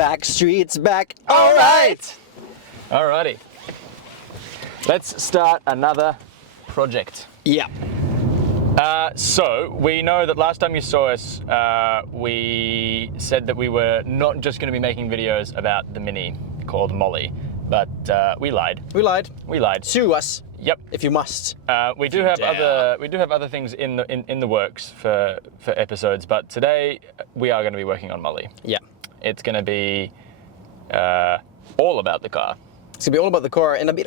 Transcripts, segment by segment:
back, streets back. All right. Alrighty. Let's start another project. Yeah. So we know that last time you saw us, we said that we were not just going to be making videos about the Mini called Mollie, but we lied. We lied. We lied. Sue us. Yep. If you must. We do have other things in the works for episodes, but today we are going to be working on Mollie. Yeah. It's going to be all about the car. It's gonna be all about the car and a bit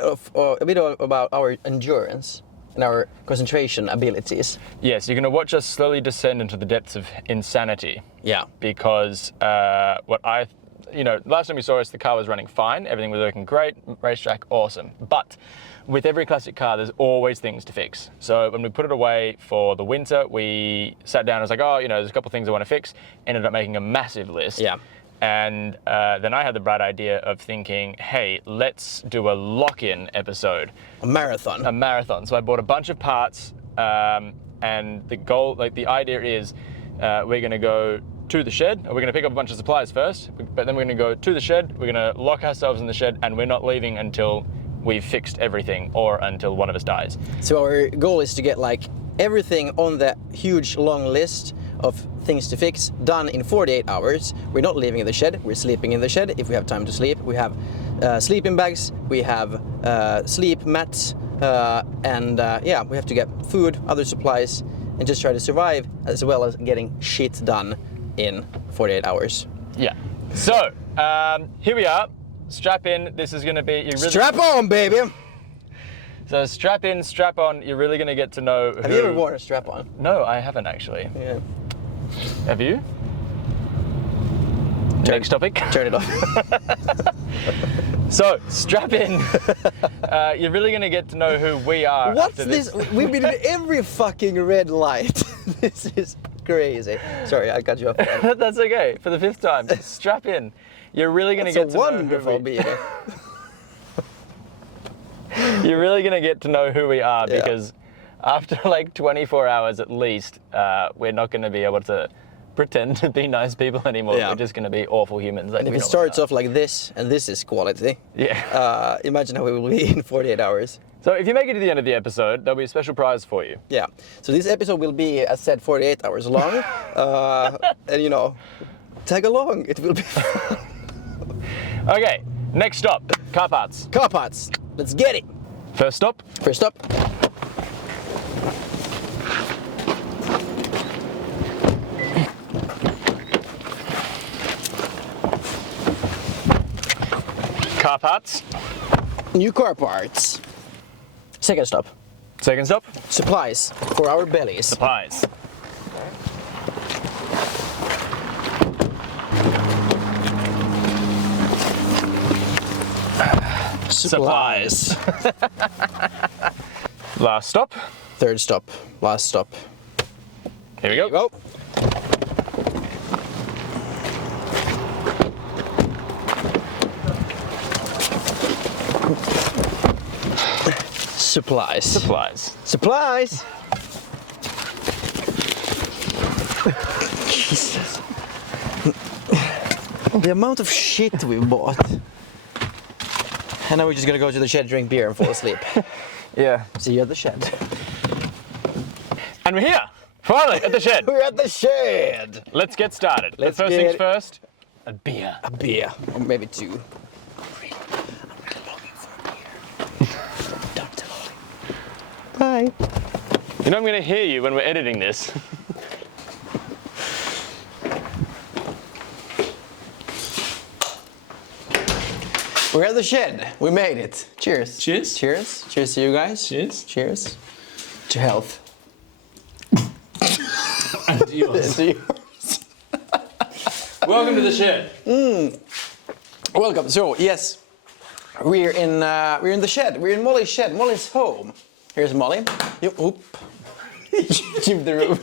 about our endurance and our concentration abilities. Yes, you're going to watch us slowly descend into the depths of insanity. Yeah. Because last time you saw us, the car was running fine, everything was working great, racetrack awesome. But with every classic car, there's always things to fix. So when we put it away for the winter, we sat down and was like, there's a couple things I want to fix. Ended up making a massive list. Yeah. And then I had the bright idea of thinking, hey, let's do a lock-in episode. A marathon. A marathon. So I bought a bunch of parts, and the goal, the idea is we're going to go to the shed, or we're going to pick up a bunch of supplies first, but then we're going to go to the shed, we're going to lock ourselves in the shed, and we're not leaving until we've fixed everything or until one of us dies. So our goal is to get everything on the huge long list of things to fix done in 48 hours. We're not leaving in the shed, we're sleeping in the shed if we have time to sleep. We have sleeping bags, we have sleep mats, and we have to get food, other supplies, and just try to survive as well as getting shit done in 48 hours. Yeah. So, here we are. Strap in. This is going to be... Strap on, baby! So strap in, strap on. You're really going to get to know Have you ever worn a strap on? No, I haven't actually. Yeah. Have you? Next topic. Turn it off. So, strap in. You're really going to get to know who we are. What's this? We've been in every fucking red light. This is crazy. Sorry, I cut you off. That's okay. For the 5th time, strap in. You're really going to get to know wonderful being. You're really going to get to know who we are because after 24 hours at least, we're not going to be able to pretend to be nice people anymore. Yeah. We're just going to be awful humans. And if it starts off like this, and this is quality, imagine how we will be in 48 hours. So if you make it to the end of the episode, there'll be a special prize for you. Yeah. So this episode will be, as said, 48 hours long. And tag along. It will be fun. Okay, next stop, car parts. Car parts. Let's get it. First stop. First stop. Car parts. New car parts. Second stop. Second stop. Supplies for our bellies. Supplies. Supplies. Last stop. Third stop. Last stop. Here we go. Here we go. Supplies. Supplies. Supplies! Jesus. The amount of shit we bought. And now we're just gonna go to the shed, drink beer and fall asleep. Yeah. See you at the shed. And we're here! Finally, at the shed! We're at the shed! Let's get started. First things first, a beer. A beer. Or maybe two. Bye. You know I'm going to hear you when we're editing this. We're at the shed. We made it. Cheers. Cheers. Cheers. Cheers to you guys. Cheers. Cheers. To health. And to yours. To yours. Welcome to the shed. Welcome. So yes, we're in the shed. We're in Mollie's shed. Mollie's home. Here's Mollie. Oop. Keep the room.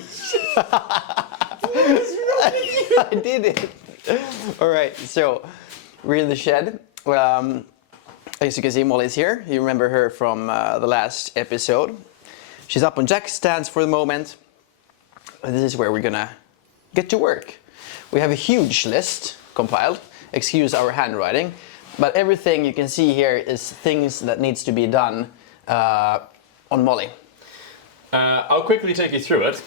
I did it. All right. So we're in the shed. As you can see, Mollie's here. You remember her from the last episode. She's up on jack stands for the moment. This is where we're gonna get to work. We have a huge list compiled, excuse our handwriting. But everything you can see here is things that needs to be done on Mollie. I'll quickly take you through it.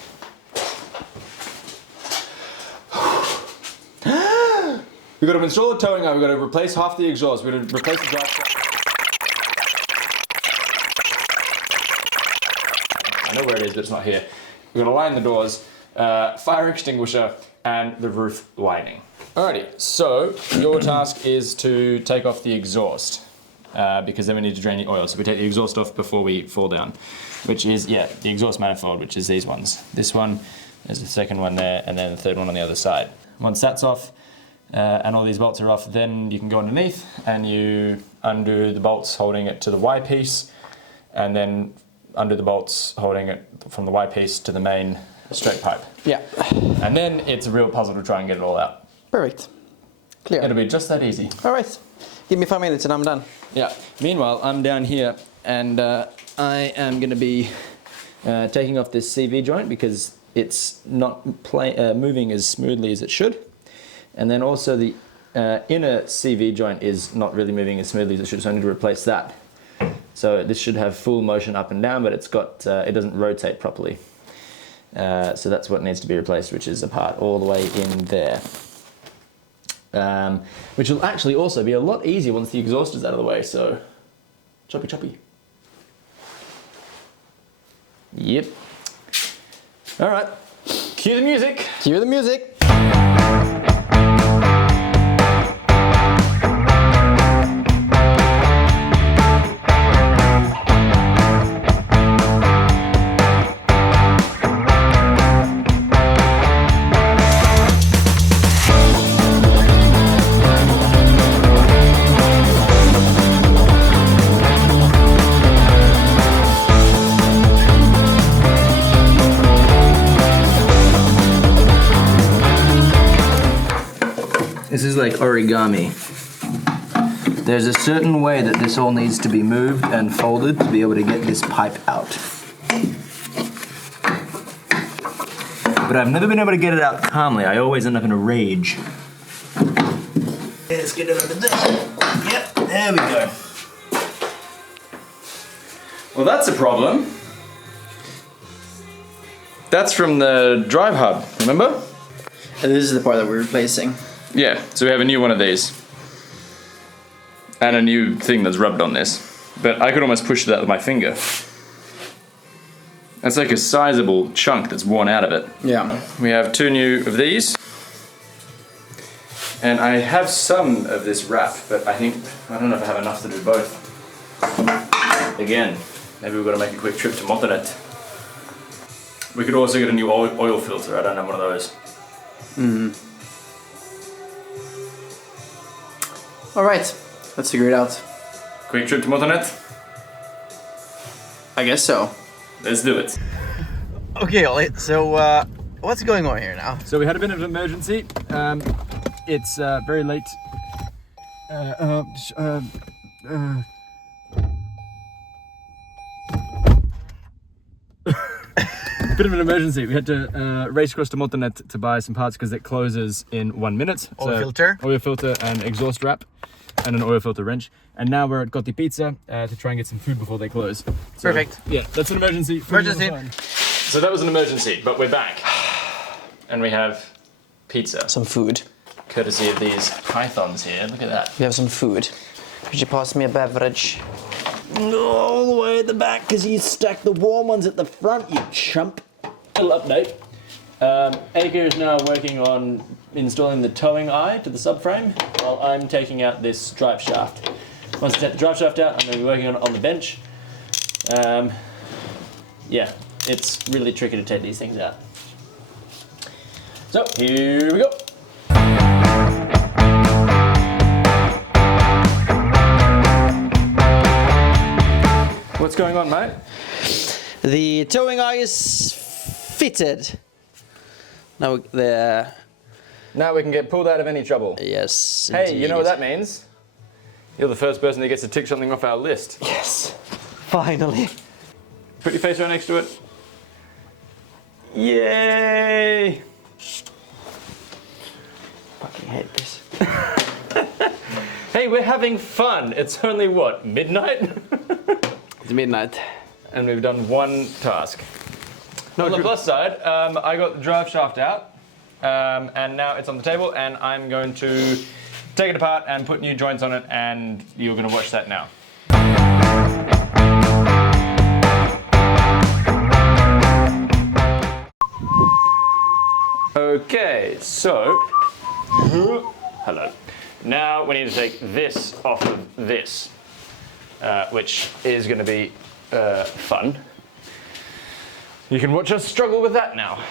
We've got to install the towing eye, we've got to replace half the exhaust, we've got to replace the drive shaft. I know where it is, but it's not here. We've got to line the doors, fire extinguisher, and the roof lining. Alrighty, so your task is to take off the exhaust, because then we need to drain the oil. So we take the exhaust off before we fall down, which is, the exhaust manifold, which is these ones. This one, there's the second one there, and then the third one on the other side. Once that's off, and all these bolts are off, then you can go underneath and you undo the bolts holding it to the Y piece, and then undo the bolts holding it from the Y piece to the main straight pipe. Yeah. And then it's a real puzzle to try and get it all out. Perfect. Clear. It'll be just that easy. All right. Give me 5 minutes and I'm done. Yeah. Meanwhile, I'm down here and I am going to be taking off this CV joint because it's not moving as smoothly as it should. And then also the inner CV joint is not really moving as smoothly as it should, so I need to replace that. So this should have full motion up and down, but it's got it doesn't rotate properly. So that's what needs to be replaced, which is a part all the way in there. Which will actually also be a lot easier once the exhaust is out of the way, so choppy choppy. Yep. All right, cue the music. Cue the music. This is like origami. There's a certain way that this all needs to be moved and folded to be able to get this pipe out. But I've never been able to get it out calmly. I always end up in a rage. Let's get it over there. Yep, there we go. Well, that's a problem. That's from the drive hub, remember? And this is the part that we're replacing. Yeah, so we have a new one of these. And a new thing that's rubbed on this. But I could almost push that with my finger. That's like a sizable chunk that's worn out of it. Yeah. We have 2 new of these. And I have some of this wrap, but I don't know if I have enough to do both. Again, maybe we've got to make a quick trip to Motonet. We could also get a new oil filter. I don't have one of those. All right, let's figure it out. Quick trip to Motonet? I guess so. Let's do it. Okay, Ollie, so what's going on here now? So we had a bit of an emergency. It's very late. Bit of an emergency. We had to race across to Motonet to buy some parts because it closes in 1 minute. Oil filter. Oil filter and exhaust wrap and an oil filter wrench. And now we're at Gotti Pizza to try and get some food before they close. So, Perfect. Yeah, that's an emergency. Emergency. So that was an emergency, but we're back. And we have pizza. Some food. Courtesy of these pythons here. Look at that. We have some food. Could you pass me a beverage? All the way at the back because you stacked the warm ones at the front, you chump. Little update. Aker is now working on installing the towing eye to the subframe while I'm taking out this drive shaft. Once I take the drive shaft out, I'm going to be working on the bench. Yeah, it's really tricky to take these things out. So, here we go. What's going on, mate? The towing eye is fitted. Now Now we can get pulled out of any trouble. Yes. Hey, indeed. you know what that means? You're the first person that gets to tick something off our list. Yes. Finally. Put your face right next to it. Yay! Fucking hate this. we're having fun. It's only what, midnight? It's midnight. And we've done one task. On the plus side, I got the drive shaft out, and now it's on the table, and I'm going to take it apart and put new joints on it, and you're going to watch that now. Okay, so, hello. Now we need to take this off of this, which is going to be fun. You can watch us struggle with that now.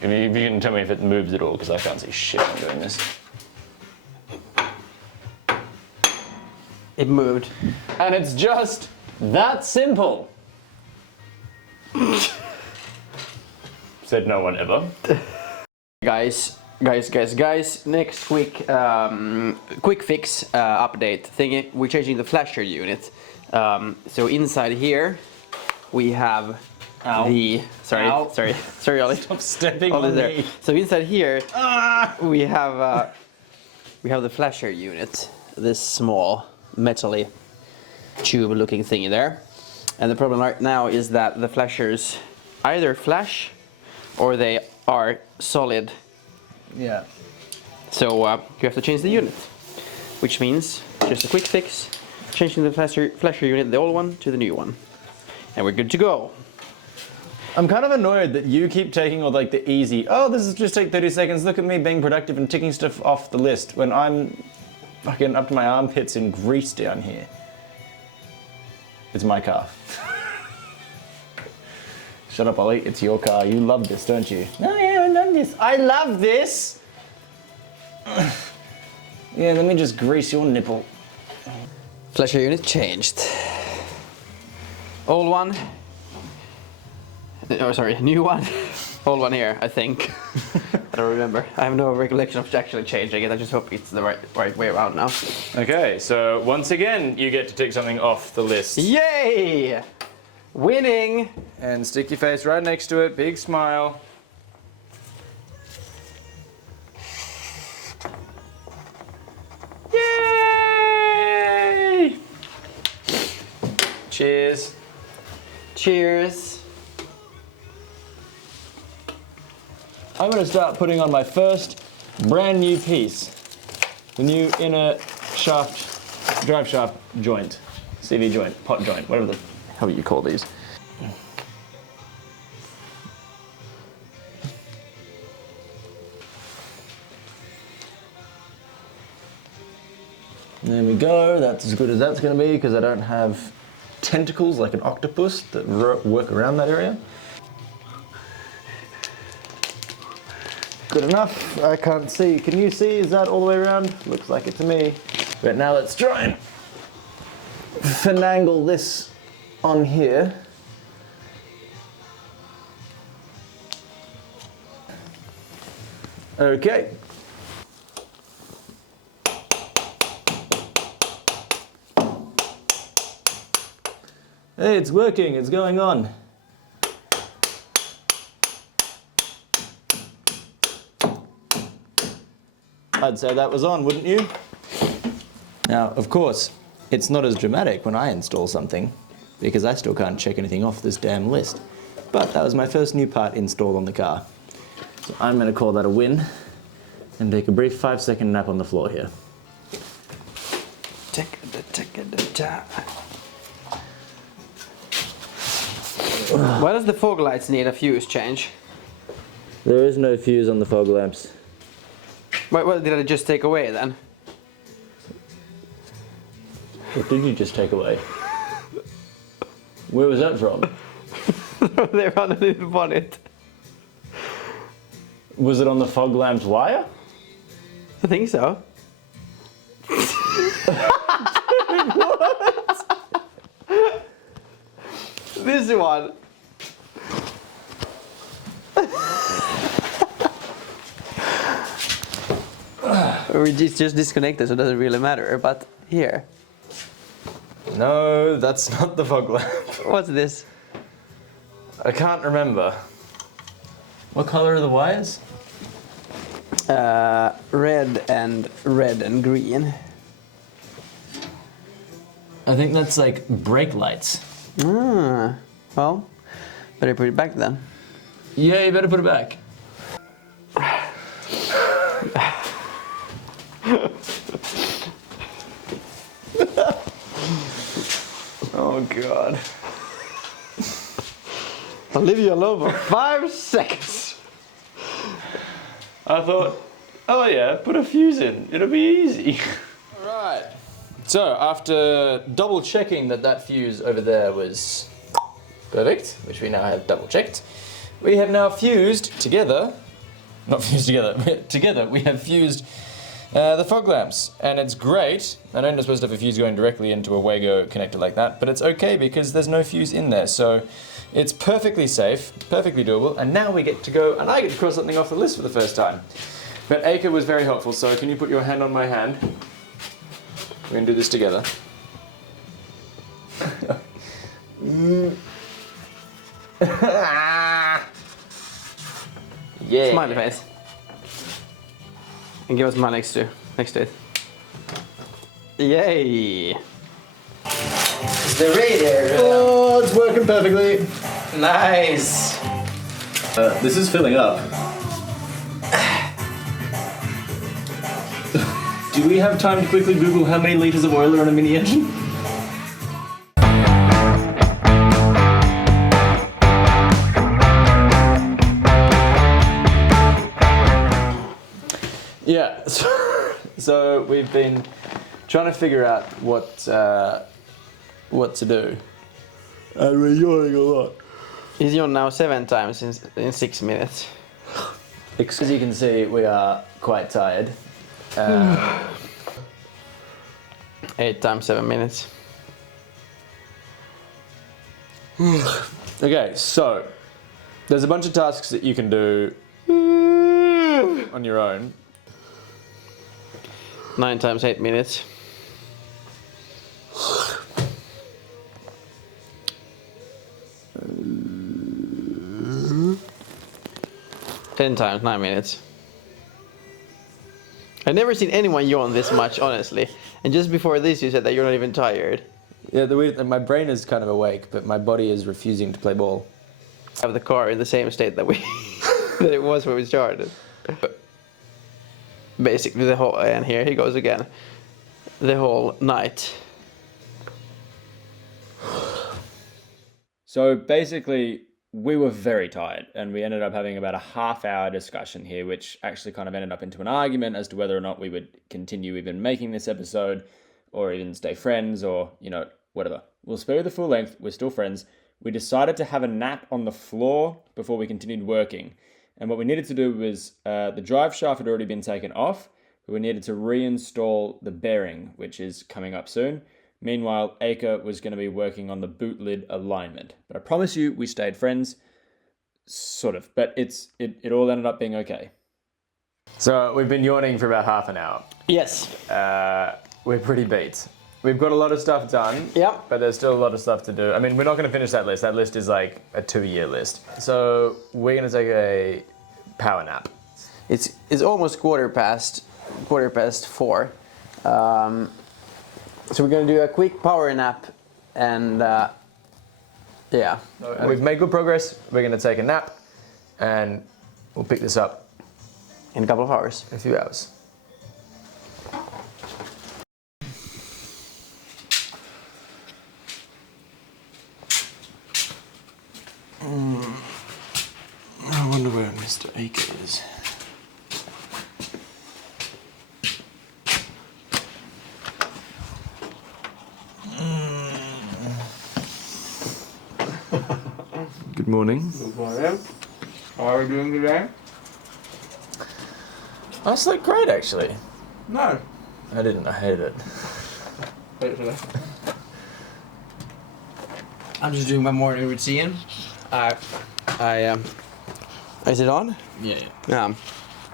If you can tell me if it moves at all, because I can't see shit when doing this. It moved. And it's just that simple. Said no one ever. Guys, next week, quick fix update thingy. We're changing the flasher unit. So inside here, we have sorry, Ollie. Stop stepping on me. So inside here, we have the flasher unit. This small, metally tube-looking thingy there. And the problem right now is that the flashers either flash or they are solid. Yeah. So you have to change the unit, which means just a quick fix, changing the flasher unit, the old one to the new one, and we're good to go. I'm kind of annoyed that you keep taking all like the easy, oh, this is just take 30 seconds, look at me being productive and ticking stuff off the list when I'm fucking up to my armpits in grease down here. It's my car. Shut up, Ollie, it's your car. You love this, don't you? No, yeah, I love this. I love this! Yeah, let me just grease your nipple. Flasher unit changed. Old one. Oh, sorry, new one. Old one here, I think. I don't remember. I have no recollection of actually changing it. I just hope it's the right way around now. Okay, so once again, you get to tick something off the list. Yay! Winning! And stick your face right next to it, big smile. Yay! Cheers. Cheers. I'm going to start putting on my first brand new piece. The new inner shaft, drive shaft joint. CV joint, pot joint, whatever the hell you call these. There we go, that's as good as that's going to be because I don't have tentacles like an octopus that work around that area. Good enough, I can't see. Can you see? Is that all the way around? Looks like it to me. But now let's try and finagle this on here. Okay. Hey, it's working, it's going on. I'd say that was on, wouldn't you? Now, of course, it's not as dramatic when I install something, because I still can't check anything off this damn list. But that was my first new part installed on the car. So I'm going to call that a win, and take a brief 5-second nap on the floor here. Why does the fog lights need a fuse change? There is no fuse on the fog lamps. What did I just take away then? What did you just take away? Where was that from? They're underneath the bonnet. Was it on the fog lamp's wire? I think so. What? This one. We just disconnected, so it doesn't really matter. But here. No, that's not the fog lamp. What's this? I can't remember. What color are the wires? Red and green. I think that's like brake lights. Well, better put it back then. Yeah, you better put it back. Oh God. I'll leave you alone for 5 seconds. I thought, oh yeah, put a fuse in. It'll be easy. Alright. So, after double checking that fuse over there was perfect, which we now have double checked, we have now fused together, not fused together, together we have fused the fog lamps, and it's great. I know you're not supposed to have a fuse going directly into a Wago connector like that, but it's okay because there's no fuse in there, so it's perfectly safe, perfectly doable, and now we get to go, and I get to cross something off the list for the first time. But Aika was very helpful, so can you put your hand on my hand? We're gonna do this together. Yeah. Smiley face. And give us my next to it. Yay! It's the radar. Oh, it's working perfectly. Nice! This is filling up. Do we have time to quickly Google how many liters of oil are on a mini engine? Yeah, so we've been trying to figure out what to do. And we're yawning a lot. He's yawned now 7 times in 6 minutes. As you can see, we are quite tired. 8 times 7 minutes. Okay, so there's a bunch of tasks that you can do on your own. 9 times 8 minutes. Ten times 9 minutes. I've never seen anyone yawn this much, honestly. And just before this, you said that you're not even tired. Yeah, my brain is kind of awake, but my body is refusing to play ball. I have the car in the same state that that it was when we started. Basically the whole, and here he goes again. The whole night. So basically, we were very tired, and we ended up having about a half-hour discussion here, which actually kind of ended up into an argument as to whether or not we would continue even making this episode, or even stay friends, or, you know, whatever. We'll spare you the full length, we're still friends. We decided to have a nap on the floor before we continued working. And what we needed to do was, the drive shaft had already been taken off, but we needed to reinstall the bearing, which is coming up soon. Meanwhile, Aika was going to be working on the boot lid alignment. But I promise you, we stayed friends. Sort of. But it all ended up being okay. So we've been yawning for about half an hour. Yes. We're pretty beat. We've got a lot of stuff done. Yep. But there's still a lot of stuff to do. I mean, we're not going to finish that list. That list is like a 2-year list. So we're going to take a power nap. It's almost quarter past 4. So we're gonna do a quick power nap, and yeah. We've made good progress. We're gonna take a nap, and we'll pick this up In a couple of hours. in a few hours. I wonder where Mr. Aika is. Good morning. Good morning. How are we doing today? I slept great, actually. No. I didn't. I hated it. I'm just doing my morning routine. Is it on? Yeah. Yeah.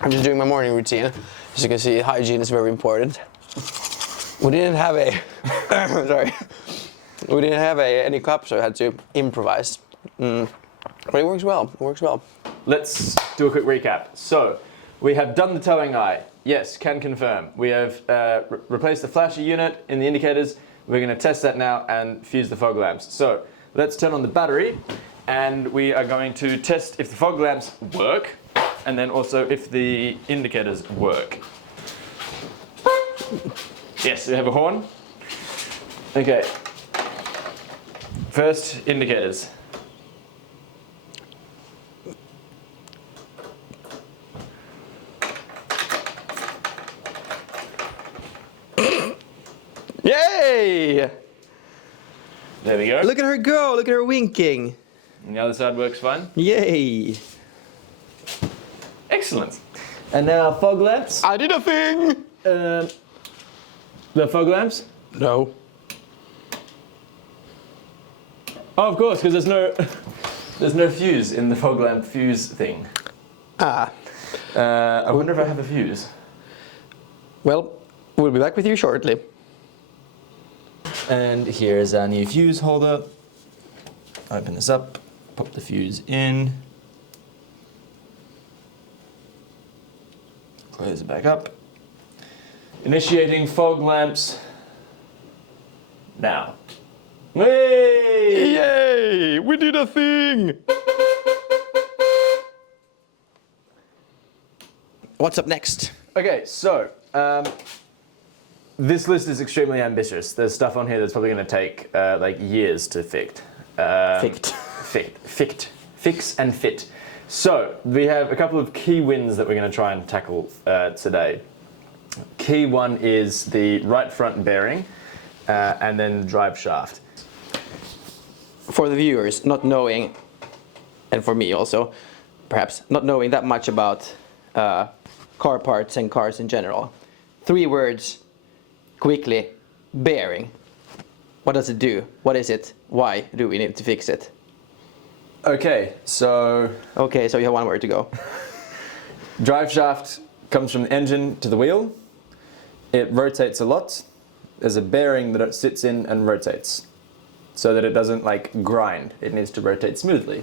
I'm just doing my morning routine. As you can see, hygiene is very important. We didn't have sorry. We didn't have any cups, so I had to improvise. But it works well. It works well. Let's do a quick recap. So, we have done the towing eye. Yes, can confirm. We have replaced the flasher unit in the indicators. We're going to test that now and fuse the fog lamps. So let's turn on the battery and we are going to test if the fog lamps work and then also if the indicators work. Yes, we have a horn. Okay. First, indicators. Yay! There we go. Look at her go! Look at her winking! And the other side works fine. Yay! Excellent. And now fog lamps. I did a thing! The fog lamps? No. Oh, of course, because there's no fuse in the fog lamp fuse thing. Ah. I wonder if I have a fuse. Well, we'll be back with you shortly. And here's our new fuse holder. Open this up, pop the fuse in. Close it back up. Initiating fog lamps now. Hey! Yay! We did a thing! What's up next? Okay, so this list is extremely ambitious. There's stuff on here that's probably going to take like years to fix. Fix and fit. So we have a couple of key wins that we're going to try and tackle today. Key one is the right front bearing and then the drive shaft. For the viewers, not knowing, and for me also, perhaps not knowing that much about car parts and cars in general. 3 words, quickly. Bearing. What does it do? What is it? Why do we need to fix it? Okay, so Okay, so you have 1 word to go. drive shaft comes from the engine to the wheel. It rotates a lot. There's a bearing that it sits in and rotates so that it doesn't like grind. It needs to rotate smoothly.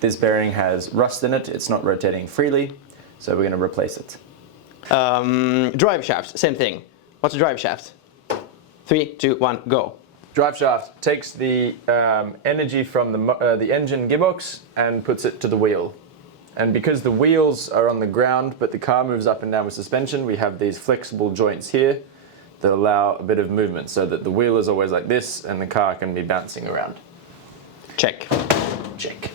This bearing has rust in it. It's not rotating freely, so we're going to replace it. Drive shafts, same thing. What's a drive shaft? 3, 2, 1, go. Drive shaft takes the energy from the engine gearbox and puts it to the wheel. And because the wheels are on the ground but the car moves up and down with suspension, we have these flexible joints here that allow a bit of movement so that the wheel is always like this and the car can be bouncing around. Check. Check.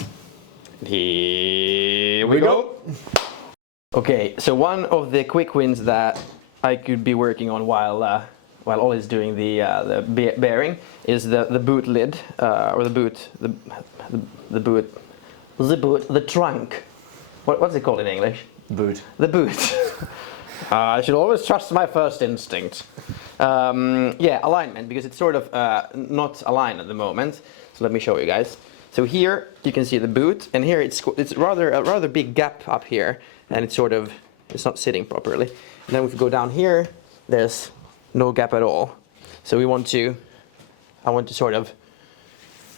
Here we go. Okay, so one of the quick wins that I could be working on while Ollie's doing the bearing is the boot lid or the trunk. What's it called in English? Boot. The boot. I should always trust my first instinct. Yeah, alignment, because it's sort of not aligned at the moment. So let me show you guys. So here you can see the boot, and here it's a rather big gap up here, and it's not sitting properly. And then if we go down here, there's no gap at all. So I want to sort of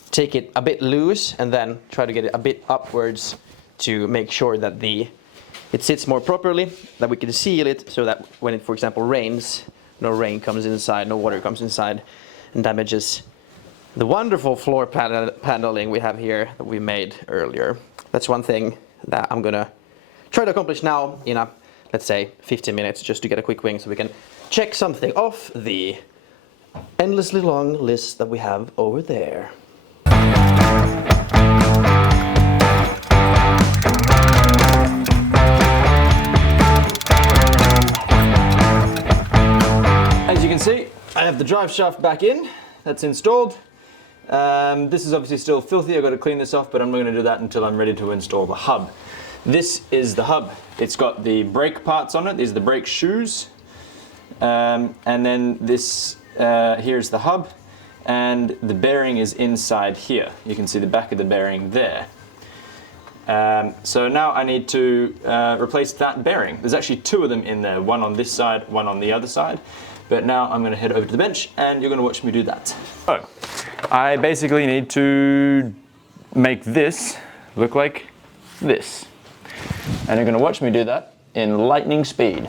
take it a bit loose and then try to get it a bit upwards to make sure that it sits more properly, that we can seal it so that when it, for example, rains, no rain comes inside, no water comes inside and damages the wonderful floor paneling we have here that we made earlier. That's one thing that I'm gonna try to accomplish now in let's say 15 minutes, just to get a quick wing so we can check something off the endlessly long list that we have over there. As you can see, I have the drive shaft back in. That's installed. This is obviously still filthy. I've got to clean this off, but I'm not going to do that until I'm ready to install the hub. This is the hub. It's got the brake parts on it. These are the brake shoes. And then this, here's the hub. And the bearing is inside here. You can see the back of the bearing there. So now I need to replace that bearing. There's actually 2 of them in there, one on this side, one on the other side. But now I'm going to head over to the bench and you're going to watch me do that. So, I basically need to make this look like this. And you're going to watch me do that in lightning speed.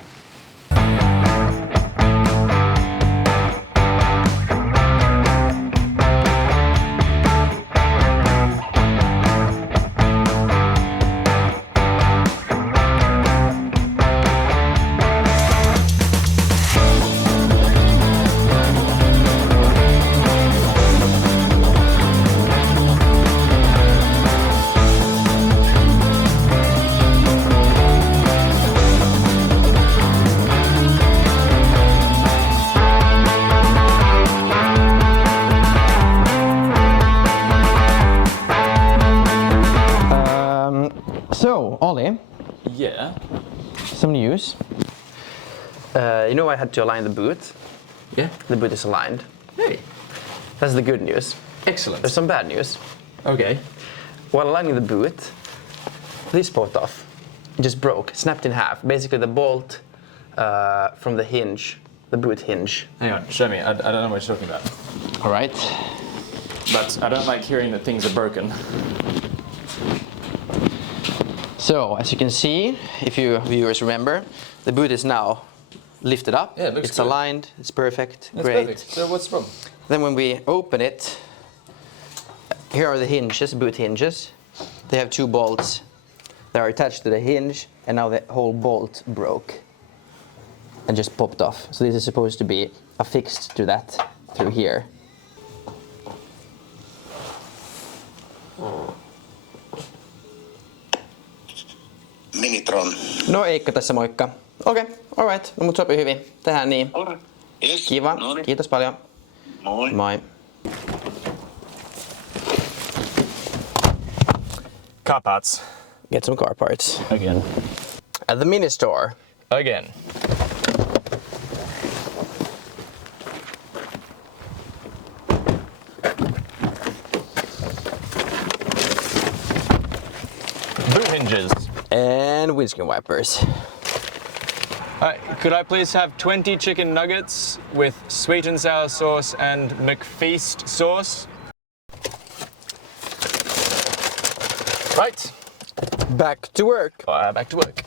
Yeah. Some news. You know I had to align the boot. Yeah. The boot is aligned. Hey. That's the good news. Excellent. There's some bad news. Okay. While aligning the boot, this popped off. It just broke, snapped in half. Basically the bolt from the hinge, the boot hinge. Hang on, show me. I don't know what you're talking about. All right. But I don't like hearing that things are broken. So, as you can see, if you viewers remember, the boot is now lifted up. Yeah, it looks it's good. aligned, it's perfect, That's great. perfect. So what's the problem? Then when we open it, here are the hinges, boot hinges. They have two bolts that are attached to the hinge, and now the whole bolt broke and just popped off. So this is supposed to be affixed to that through here. Minitron. No Eikka tässä moikka. Okei, alright. No mut sopii hyvin. Tehdään niin. Alright. Yes. Kiva. Noniin. Kiitos paljon. Moi. Moi. Car parts. Get some car parts. Again. At the mini store. Again. Boot hinges. And windscreen wipers. Could I please have 20 chicken nuggets with sweet and sour sauce and McFeast sauce? Right. Back to work. Back to work.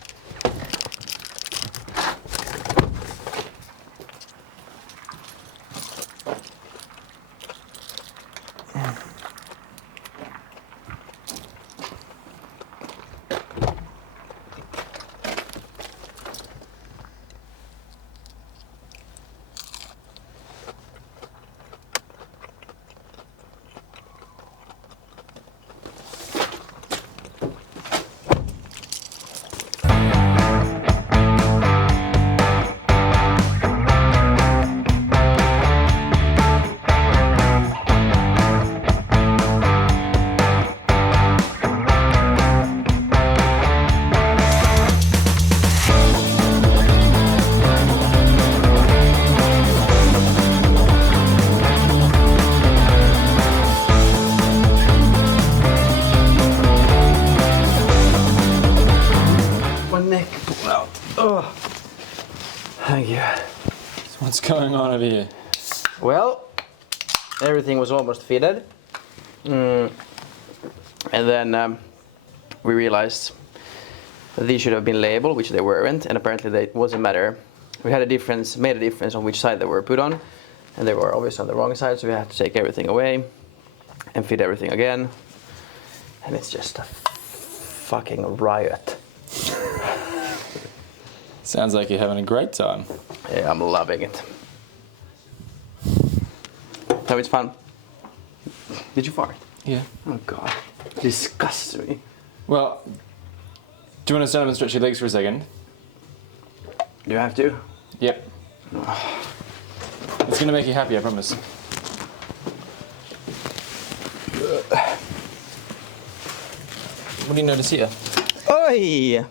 My neck pulled out. Oh. Thank you. What's going on over here? Well, everything was almost fitted. And then we realized that these should have been labeled, which they weren't, and apparently it wasn't matter. We had made a difference on which side they were put on, and they were obviously on the wrong side, so we had to take everything away and fit everything again. And it's just a fucking riot. Sounds like you're having a great time. Yeah, I'm loving it. So it's fun. Did you fart? Yeah. Oh god. Disgusts me. Well, do you want to stand up and stretch your legs for a second? Do you have to? Yep. It's gonna make you happy, I promise. What do you notice here? Oi!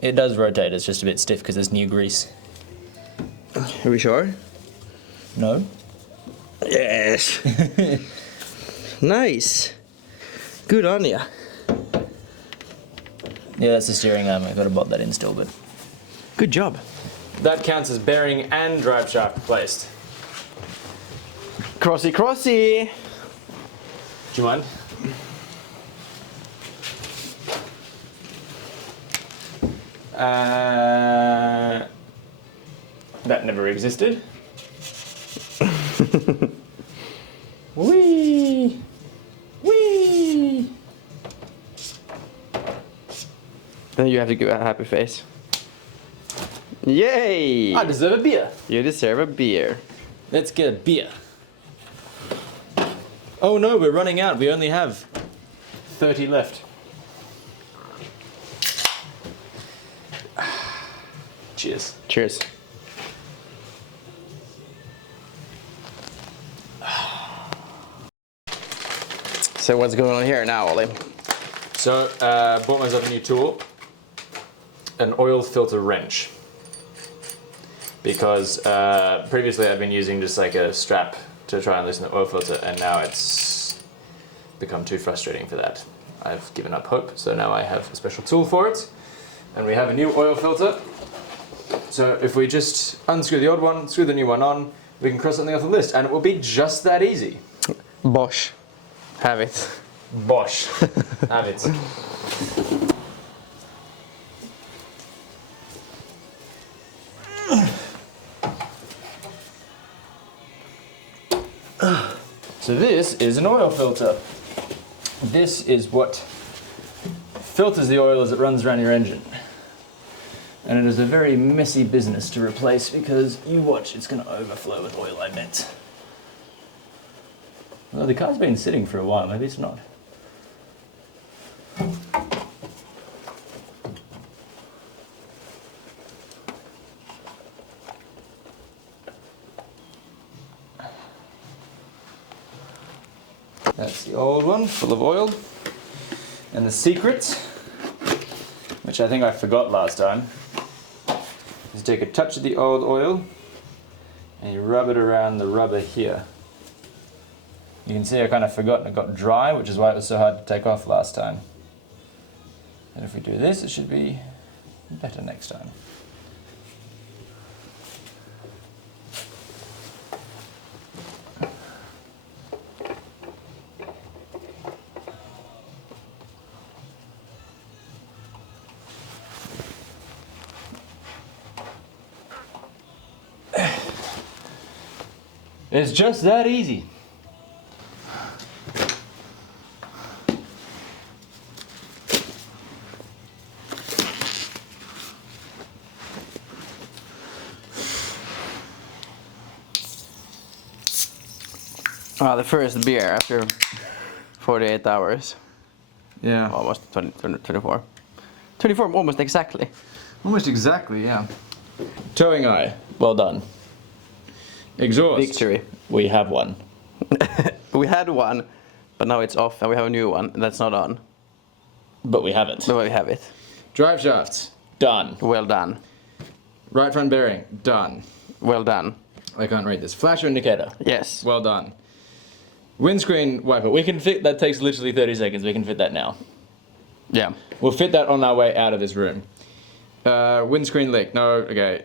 It does rotate, it's just a bit stiff because there's new grease. Are we sure? No? Yes. Nice. Good on ya. Yeah, that's the steering arm. I've got to bolt that in still, but... Good job. That counts as bearing and drive shaft replaced. Crossy crossy. Do you mind? That never existed. Whee! Whee! Then you have to give a happy face. Yay! I deserve a beer. You deserve a beer. Let's get a beer. Oh no, we're running out. We only have 30 left. Cheers. Cheers. So what's going on here now, Ollie? So, bought myself a new tool, an oil filter wrench. Because previously I've been using just like a strap to try and loosen the oil filter, and now it's become too frustrating for that. I've given up hope, so now I have a special tool for it, and we have a new oil filter. So if we just unscrew the old one, screw the new one on, we can cross something off the list, and it will be just that easy. Bosch. Have it. Bosch. Have it. So this is an oil filter. This is what filters the oil as it runs around your engine. And it is a very messy business to replace because you watch, it's going to overflow with oil, I bet. Well, the car's been sitting for a while, maybe it's not. That's the old one, full of oil. And the secret, which I think I forgot last time, is take a touch of the old oil and you rub it around the rubber here. You can see I kind of forgot and it got dry, which is why it was so hard to take off last time. And if we do this, it should be better next time. It's just that easy. The first beer after 48 hours. Yeah. Almost 24. 24, almost exactly. Almost exactly, yeah. Towing eye, well done. Exhaust. Victory. We have one. We had one, but now it's off and we have a new one that's not on. But we have it. But we have it. Drive shafts, done. Well done. Right front bearing, done. Well done. I can't read this. Flasher indicator, Yes. well done. Windscreen wiper, we can fit, that takes literally 30 seconds, we can fit that now. Yeah. We'll fit that on our way out of this room. Windscreen leak, no, okay.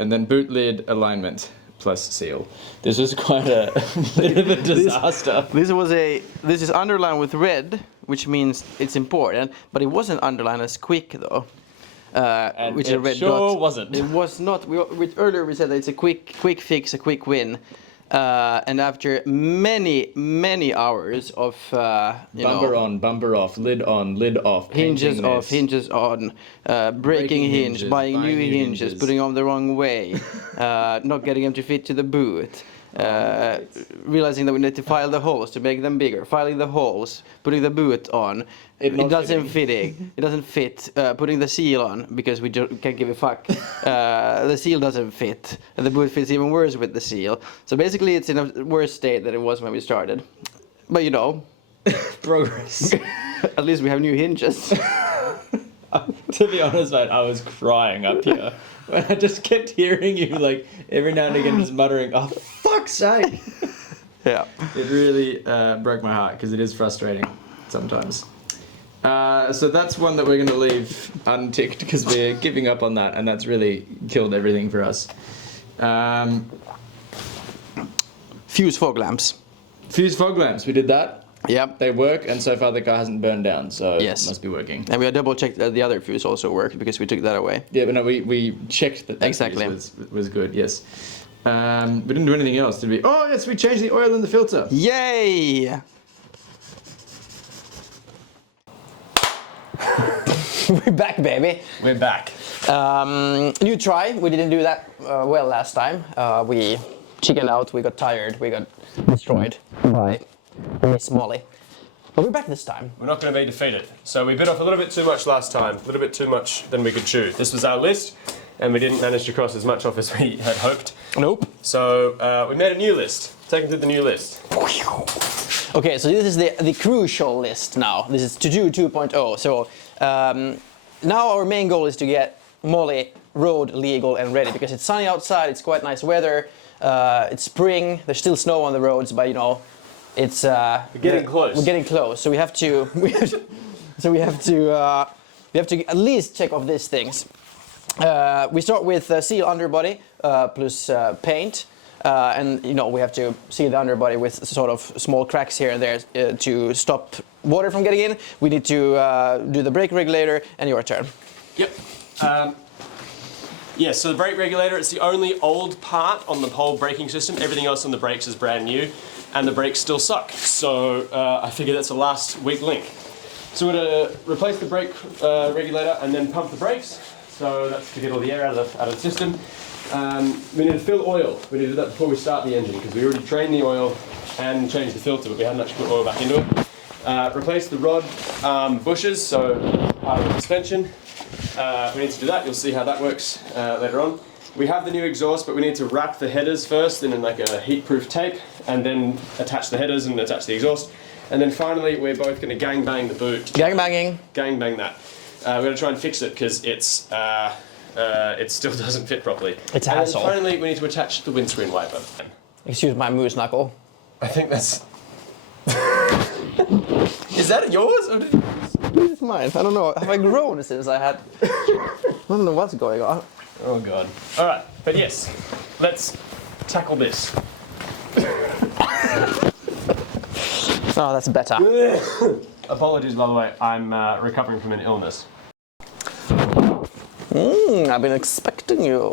And then boot lid alignment plus seal. This was quite a bit of a disaster. This is underlined with red, which means it's important, but it wasn't underlined as quick though. And Which it is a red sure dot. wasn't. It was not. Earlier we said that it's a quick fix, a quick win. And after many hours of Bumper on, bumper off, lid on, lid off, hinges painting off, this. hinges on, breaking hinge, hinges, buying new buying new hinges, hinges. putting them the wrong way, not getting them to fit to the boot, realizing that we need to file the holes to make them bigger, filing the holes, putting the boot on. It doesn't it doesn't fit. Putting the seal on because we can't give a fuck. The seal doesn't fit, and the boot fits even worse with the seal. So basically, it's in a worse state than it was when we started. But you know, Progress. at least we have new hinges. To be honest, mate, I was crying up here. I just kept hearing you, like, every now and again just muttering, "Oh, fuck's sake!" Yeah. It really broke my heart, because it is frustrating sometimes. So that's one that we're going to leave unticked, because we're giving up on that, and that's really killed everything for us. Fuse fog lamps. Fuse fog lamps, we did that. Yep. They work, and so far the car hasn't burned down, so Yes. it must be working. And we double checked that the other fuse also worked because we took that away. Yeah, but no, we checked that Exactly. fuse was good, yes. We didn't do anything else, did we? Oh, yes, we changed the oil in the filter. Yay! We're back, baby. We're back. New try. We didn't do that well last time. We chickened out. We got tired. We got destroyed by Miss Mollie. But we're back this time. We're not going to be defeated. So we bit off a little bit too much last time, a little bit too much than we could chew. This was our list, and we didn't manage to cross as much off as we had hoped. Nope. So we made a new list. Take them to the new list. Okay, so this is the crucial list now. This is to do 2.0. So now our main goal is to get Mollie road legal and ready because it's sunny outside. It's quite nice weather. It's spring. There's still snow on the roads, but you know, it's We're getting close. We're getting close. So we have to at least check off these things. We start with seal underbody plus paint. And you know we have to seal the underbody with sort of small cracks here and there to stop water from getting in. We need to do the brake regulator, and your turn. Yep. Yeah, so the brake regulator, it's the only old part on the whole braking system. Everything else on the brakes is brand new, and the brakes still suck. So I figure that's the last weak link. So we're going to replace the brake regulator and then pump the brakes. So that's to get all the air out of the system. We need to fill oil. We need to do that before we start the engine because we already trained the oil and changed the filter, but we hadn't actually put oil back into it. Replace the rod bushes, so part of the suspension. We need to do that. You'll see how that works later on. We have the new exhaust, but we need to wrap the headers first in like a heat-proof tape, and then attach the headers and attach the exhaust. And then finally, we're both going to gang bang the boot. Gang banging. Gang bang that. We're going to try and fix it because it's. It still doesn't fit properly. It's a hassle. And finally, we need to attach the windscreen wiper. Excuse my moose knuckle. I think that's... Is that yours? Or did you... This is mine. I don't know. Have I grown since I had... I don't know what's going on. Oh god. Alright, but yes, let's tackle this. Oh, that's better. Apologies, by the way, I'm recovering from an illness. I've been expecting you.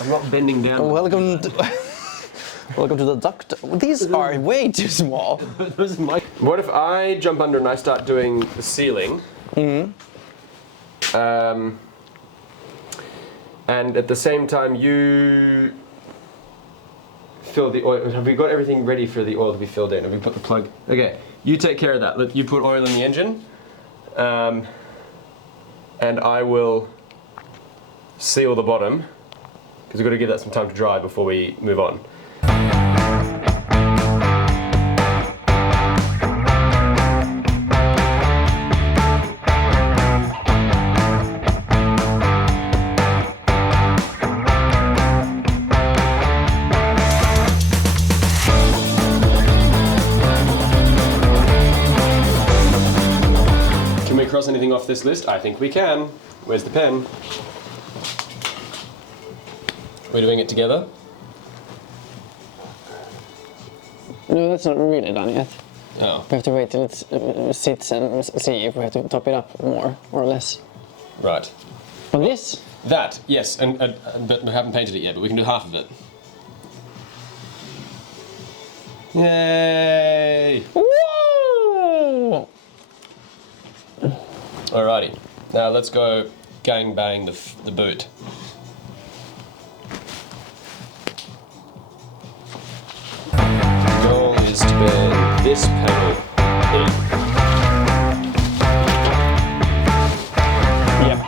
I'm not bending down. Welcome to the doctor. These are way too small. What if I jump under and I start doing the sealing? And at the same time you fill the oil. Have we got everything ready for the oil to be filled in? Have we put the plug? Okay, you take care of that. You put oil in the engine. And I will seal the bottom, because we've got to give that some time to dry before we move on. Can we cross anything off this list? I think we can. Where's the pen? We're doing it together? No, that's not really done yet. Oh. We have to wait till it sits and see if we have to top it up more or less. Right. On this? That, yes, but we haven't painted it yet, but we can do half of it. Yay! Woo! Alrighty, now let's go gang bang the boot. The goal is to bend this panel in. Yep.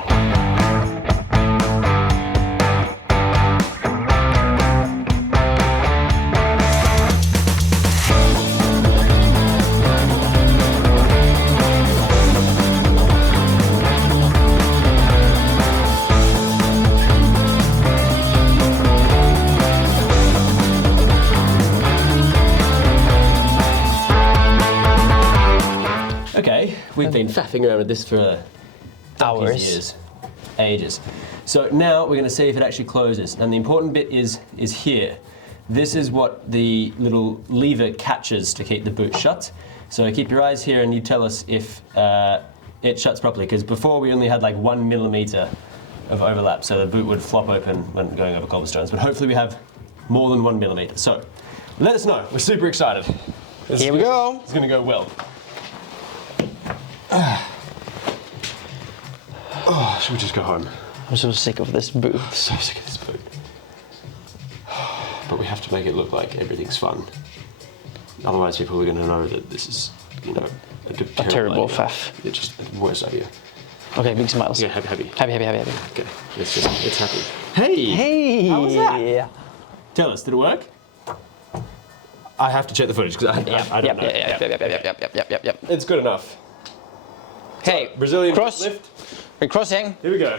Okay, we've been faffing around with this for Hours. years, ages. So now we're going to see if it actually closes. And the important bit is here. This is what the little lever catches to keep the boot shut. So keep your eyes here and you tell us if it shuts properly. Because before we only had like 1 millimeter of overlap, so the boot would flop open when going over cobblestones. But hopefully we have more than 1 millimeter. So let us know. We're super excited. Here we go. It's going to go well. Oh, should we just go home? I'm so sick of this boot. I'm so sick of this boot. But we have to make it look like everything's fun. Otherwise people are going to know that this is, you know, a terrible idea. faff. It's just the worst idea. Okay, big smiles. Yeah, happy. Happy. Okay, it's happy. Hey! Hey! How was that? Tell us, did it work? I have to check the footage because I don't know. Yep. It's good enough. Hey, Brazilian cross. lift. We're crossing. Here we go.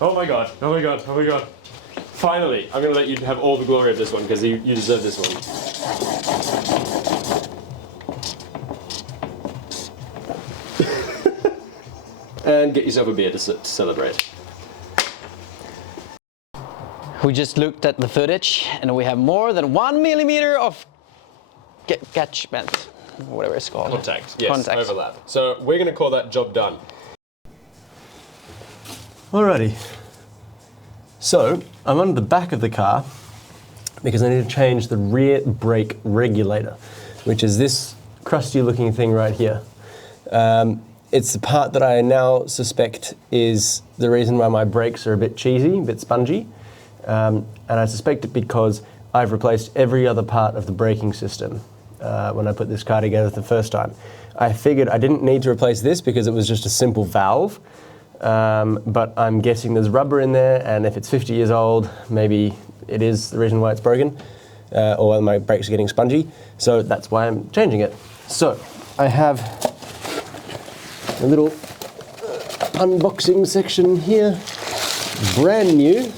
Oh my god. Oh my god. Oh my god. Finally, I'm gonna let you have all the glory of this one because you deserve this one. And get yourself a beer to celebrate. We just looked at the footage and we have more than 1 millimeter of catchment, whatever it's called. Contact. Yes. Contact. Overlap. So we're gonna call that job done. Alrighty. So I'm on the back of the car because I need to change the rear brake regulator, which is this crusty looking thing right here. It's the part that I now suspect is the reason why my brakes are a bit cheesy, a bit spongy. And I suspect it because I've replaced every other part of the braking system when I put this car together the first time. I figured I didn't need to replace this because it was just a simple valve. But I'm guessing there's rubber in there, and if it's 50 years old, maybe it is the reason why it's broken, or why my brakes are getting spongy. So that's why I'm changing it. So I have a little unboxing section here, brand new.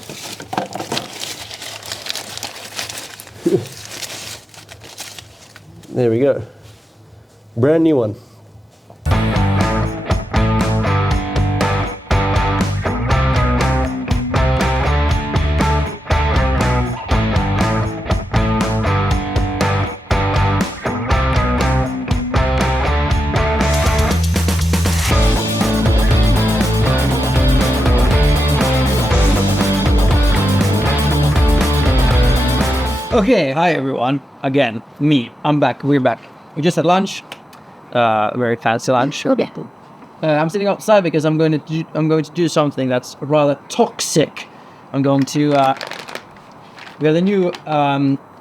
There we go, brand new one. Okay, hi everyone. Again, me. I'm back. We're back. We just had lunch. Very fancy lunch. Okay. I'm sitting outside because I'm going to do something that's rather toxic. I'm going to. We have the new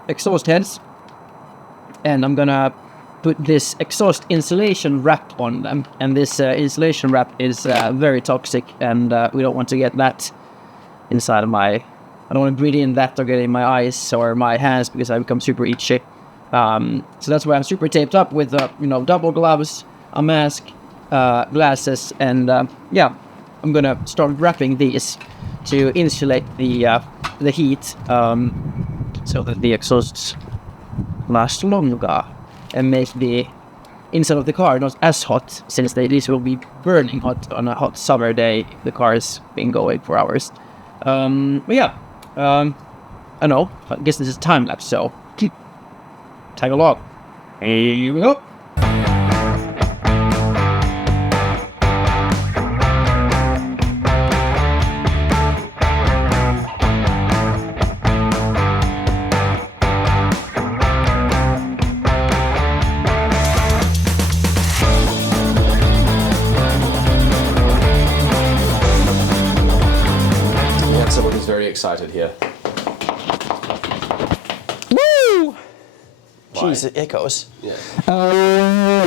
exhaust heads, and I'm gonna put this exhaust insulation wrap on them. And this insulation wrap is very toxic, and we don't want to get that inside of my. I don't want to breathe in that or get in my eyes or my hands because I become super itchy. So that's why I'm super taped up with, double gloves, a mask, glasses, and yeah, I'm gonna start wrapping these to insulate the heat, so that the exhausts last longer and make the inside of the car not as hot, since these will be burning hot on a hot summer day. The car has been going for hours. But yeah. I know, I guess this is time lapse, so tag along. Here we go. We have someone who's very excited here. Woo! Why? Jeez, it echoes. Yeah.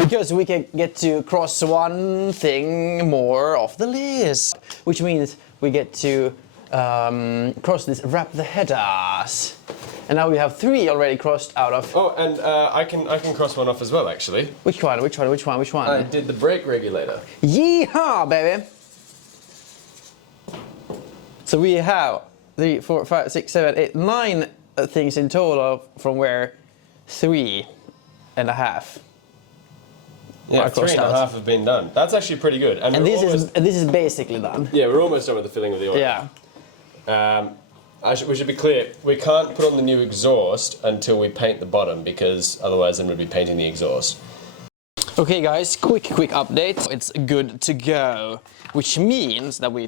Because we can get to cross one thing more off the list, which means we get to cross this wrap the headers. And now we have 3 already crossed out of. Oh, and I can cross one off as well, actually. Which one? I did the brake regulator. Yeehaw, baby! So we have 3, 4, 5, 6, 7, 8, 9 things in total, from where 3.5. Yeah, are crossed 3.5 out. have been done. That's actually pretty good. And we're this is basically done. Yeah, we're almost done with the filling of the oil. Yeah. We should be clear, we can't put on the new exhaust until we paint the bottom, because otherwise then we'd be painting the exhaust. Okay guys, quick update. It's good to go. Which means that we...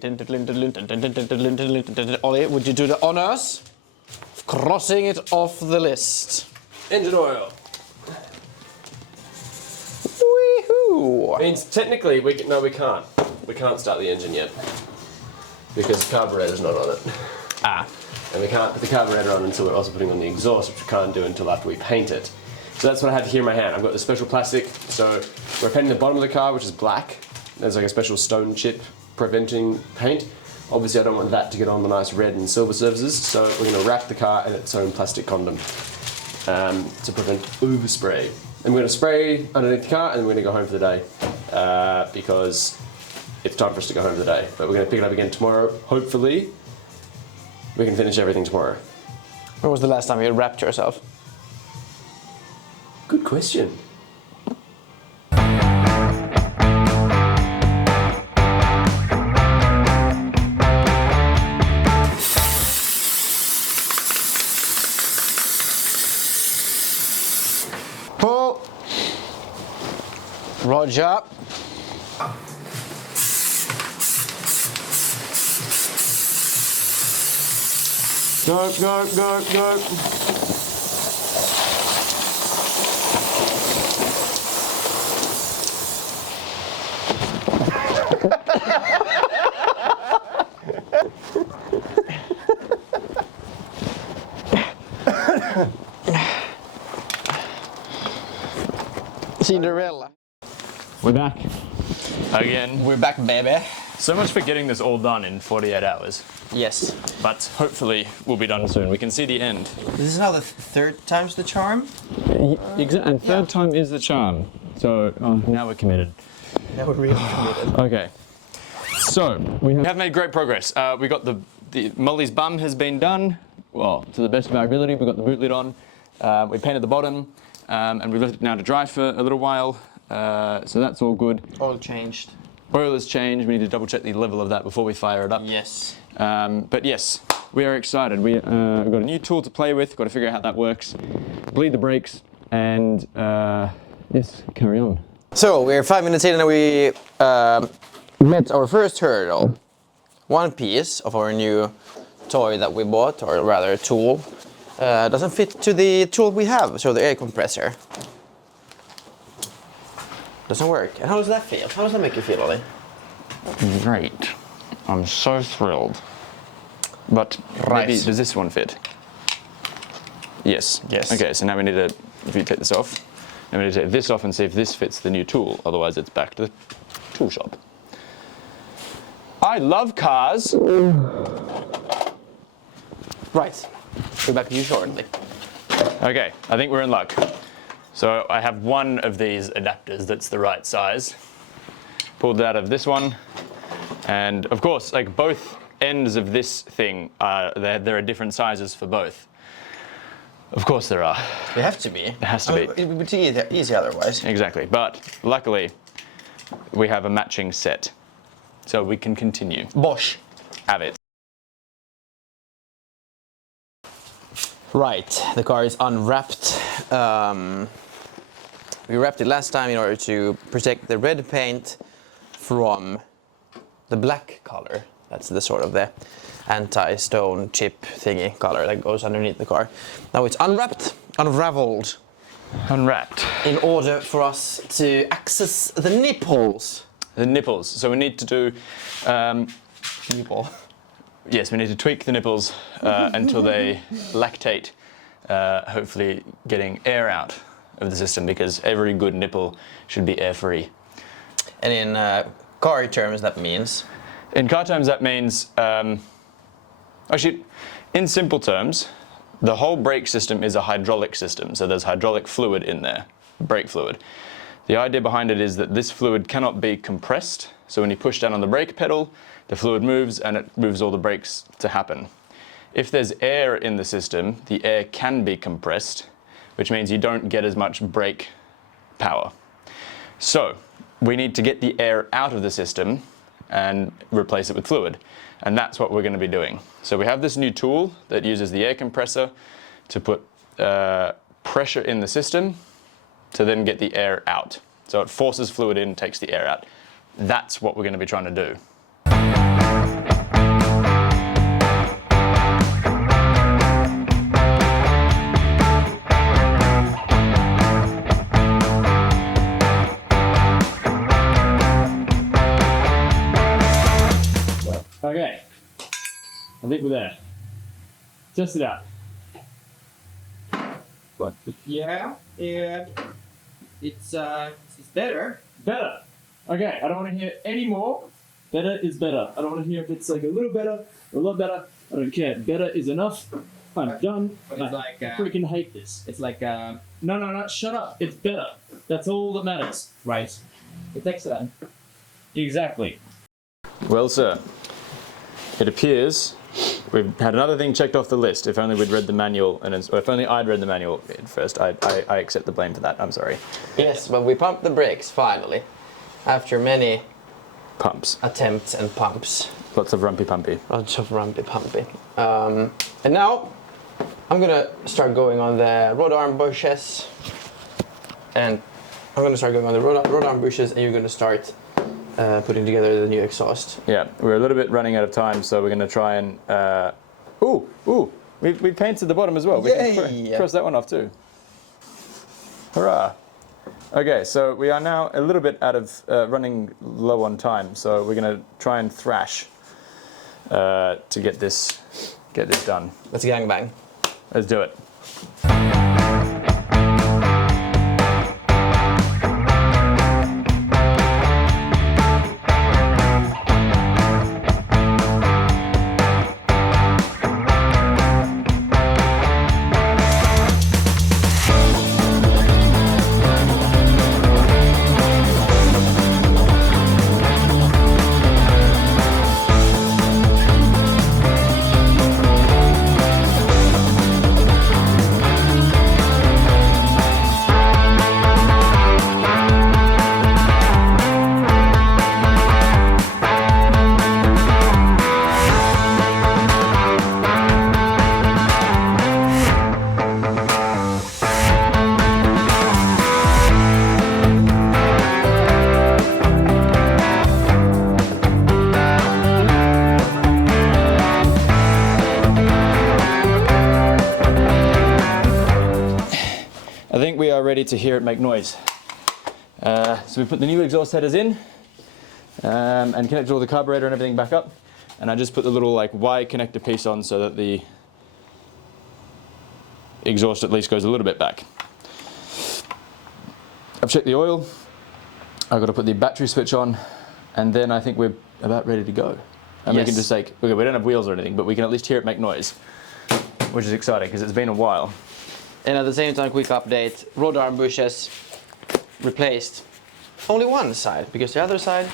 Ollie, would you do the honors of crossing it off the list? Engine oil. Woohoo! Means technically, we can't. We can't start the engine yet. Because the carburetor's not on it. Ah. And we can't put the carburetor on until we're also putting on the exhaust, which we can't do until after we paint it. So that's what I have here in my hand. I've got the special plastic. So we're painting the bottom of the car, which is black. There's like a special stone chip preventing paint. Obviously I don't want that to get on the nice red and silver surfaces, so we're going to wrap the car in its own plastic condom. to prevent overspray. And we're going to spray underneath the car, and then we're going to go home for the day because it's time for us to go home for the day. But we're going to pick it up again tomorrow. Hopefully, we can finish everything tomorrow. When was the last time you wrapped yourself? Good question. Pull. Roger. Go, go, go, go. Cinderella. We're back. Again. We're back, baby. So much for getting this all done in 48 hours. Yes. But hopefully we'll be done soon. We can see the end. This is now the third time's the charm. Exactly. And third time is the charm. So now we're committed. Now we're really committed. Okay. So we have made great progress. We got the Mollie's bum has been done. Well, to the best of our ability, we got the boot lid on. We painted the bottom, and we've left it now to dry for a little while. So that's all good. All changed. Oil has changed. We need to double check the level of that before we fire it up. Yes. But yes, we are excited. We've got a new tool to play with. Got to figure out how that works. Bleed the brakes, and yes, carry on. So we're 5 minutes in and we met our first hurdle. One piece of our new toy that we bought, or rather tool, doesn't fit to the tool we have, so the air compressor. Doesn't work. And how does that feel? How does that make you feel, Ollie? Great. I'm so thrilled. But maybe, does this one fit? Yes. Yes. Okay, so now we need to, if you take this off, now we need to take this off and see if this fits the new tool. Otherwise it's back to the tool shop. I love cars. Right. Be back to you shortly. Okay, I think we're in luck. So I have one of these adapters that's the right size. Pulled it out of this one. And of course, like both ends of this thing, there are different sizes for both. Of course there are. They have to be. There has to be. It would be too easy otherwise. Exactly, but luckily we have a matching set. So we can continue. Bosch. Have it. Right, the car is unwrapped. We wrapped it last time in order to protect the red paint from the black color. That's the sort of the anti-stone chip thingy color that goes underneath the car. Now it's unwrapped, unraveled. Unwrapped. In order for us to access the nipples. The nipples. So we need to do... Nipple. Yes, we need to tweak the nipples until they lactate, hopefully getting air out of the system, because every good nipple should be air-free. And in car terms that means? In car terms that means, actually, in simple terms, the whole brake system is a hydraulic system, so there's hydraulic fluid in there, brake fluid. The idea behind it is that this fluid cannot be compressed, so when you push down on the brake pedal, the fluid moves and it moves all the brakes to happen. If there's air in the system, the air can be compressed, which means you don't get as much brake power. So we need to get the air out of the system and replace it with fluid. And that's what we're going to be doing. So we have this new tool that uses the air compressor to put pressure in the system to then get the air out. So it forces fluid in, takes the air out. That's what we're going to be trying to do. Okay, I think we're there. Test it out. What? Yeah, it's better. Better. Okay, I don't want to hear any more. Better is better. I don't want to hear if it's like a little better or a lot better. I don't care. Better is enough. I'm done. But it's like, I freaking hate this. it's like No, shut up. It's better. That's all that matters. right. It's excellent. Exactly. Well, sir, it appears we've had another thing checked off the list. If only we'd read the manual, or if only I'd read the manual first. I accept the blame for that. I'm sorry. Yes, but we pumped the brakes finally, after many Pumps. attempts and pumps. Lots of rumpy pumpy. Lots of rumpy pumpy. And now I'm gonna start going on the rod arm bushes, and I'm gonna start going on the rod arm bushes, and you're gonna start putting together the new exhaust. Yeah, we're a little bit running out of time, so we're going to try and. We painted the bottom as well. We Yay! can cross that one off too. Hurrah! Okay, so we are now a little bit out of running low on time, so we're going to try and thrash to get this done. Let's gangbang. Let's do it. I think we are ready to hear it make noise. So we put the new exhaust headers in and connected all the carburetor and everything back up. And I just put the little like Y connector piece on so that the exhaust at least goes a little bit back. I've checked the oil. I've got to put the battery switch on, and then I think we're about ready to go. And we can just like, okay, we don't have wheels or anything, but we can at least hear it make noise, which is exciting because it's been a while. And at the same time, quick update, rod arm bushes replaced only one side, because the other side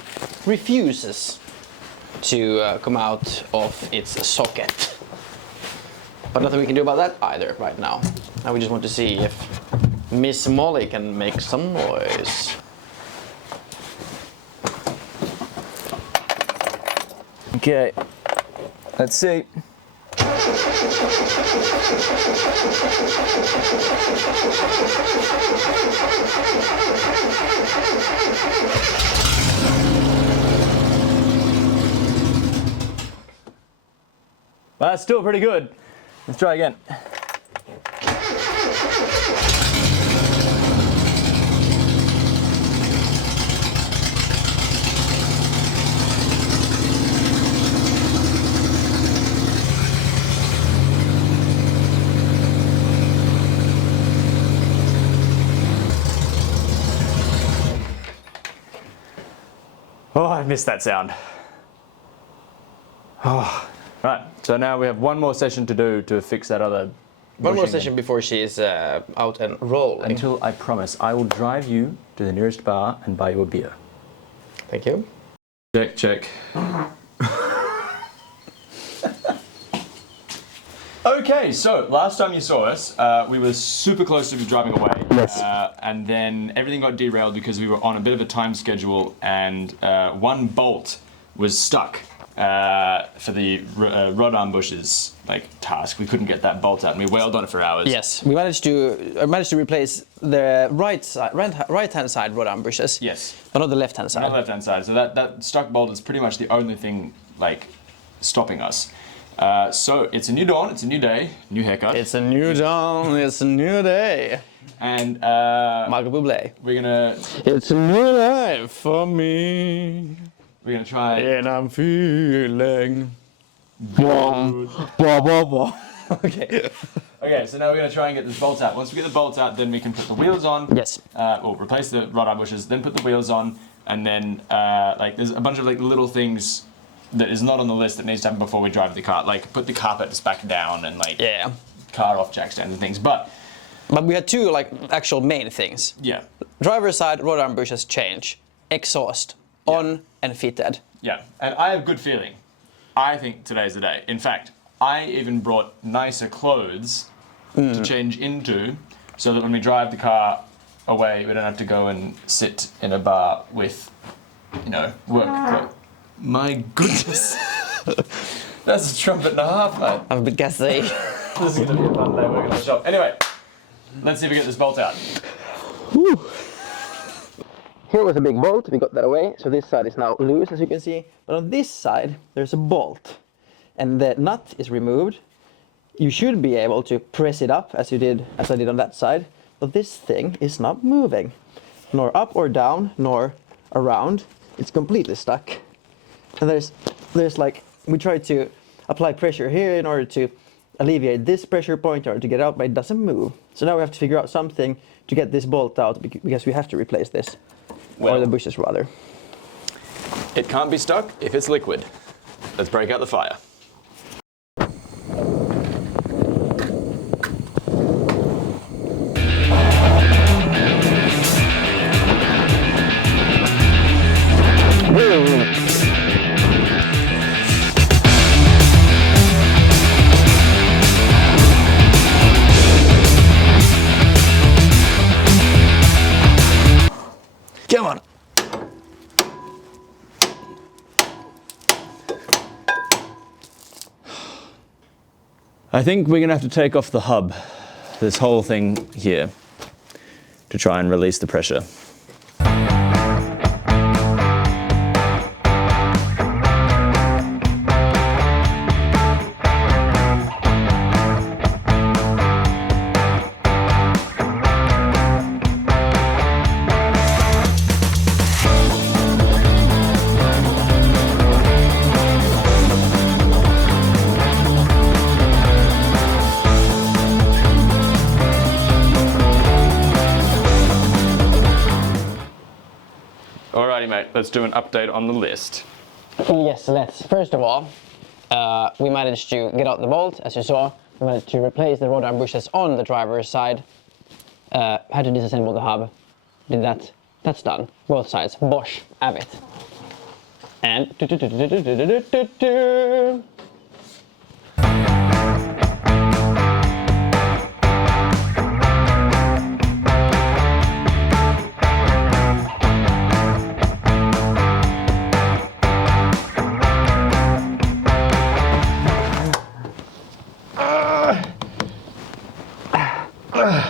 refuses to come out of its socket. But nothing we can do about that either right now. Now we just want to see if Miss Mollie can make some noise. Okay, let's see. Well, that's still pretty good. Let's try again. Oh, I missed that sound. Oh. Right, so now we have one more session to do to fix that other One more bushing. session before she is out and rolling. Until I promise I will drive you to the nearest bar and buy you a beer. Thank you. Check, check. Okay, so last time you saw us, we were super close to driving away. Yes. And then everything got derailed because we were on a bit of a time schedule, and one bolt was stuck for the rod arm bushes task. We couldn't get that bolt out, and we wailed on it for hours. Yes, we managed to replace the right hand side rod arm bushes. Yes. But not the left hand side. On the left hand side. So that stuck bolt is pretty much the only thing stopping us. So it's a new dawn, it's a new day, new haircut. It's a new dawn, it's a new day. And Michael Bublé. we're gonna It's a new life for me, we're gonna try. and I'm feeling. Okay. Okay, so now we're gonna try and get this bolt out. Once we get the bolt out, then we can put the wheels on. Yes. Or replace the rod arm bushes, then put the wheels on, and then there's a bunch of little things that is not on the list that needs to happen before we drive the car. Like put the carpets back down and like Yeah. car off jack stands and things. But we had two like actual main things. yeah, Driver's side rotor arm bushes change, exhaust on and fitted. yeah, and I have good feeling. I think today's the day. In fact, I even brought nicer clothes to change into, so that when we drive the car away, we don't have to go and sit in a bar with, you know, work clothes. My goodness. That's a trumpet and a half, mate. I'm a bit gassy. This is going to be a fun day working in the shop. Anyway, let's see if we get this bolt out. Here was a big bolt, we got that away, so this side is now loose as you can see. But on this side, there's a bolt. And the nut is removed. You should be able to press it up as I did on that side. But this thing is not moving. Nor up or down, nor around. It's completely stuck. And there's like, we tried to apply pressure here in order to alleviate this pressure point or to get out, but it doesn't move. So now we have to figure out something to get this bolt out because we have to replace this. Or the bushes rather. It can't be stuck if it's liquid. Let's break out the fire. Come on! I think we're going to have to take off the hub, this whole thing here, to try and release the pressure. Alrighty mate, let's do an update on the list. Yes, let's. First of all, we managed to get out the bolt, as you saw. We managed to replace the rotor arm bushes on the driver's side. Had to disassemble the hub. Did that. That's done. Both sides. Bosch. Have it. And...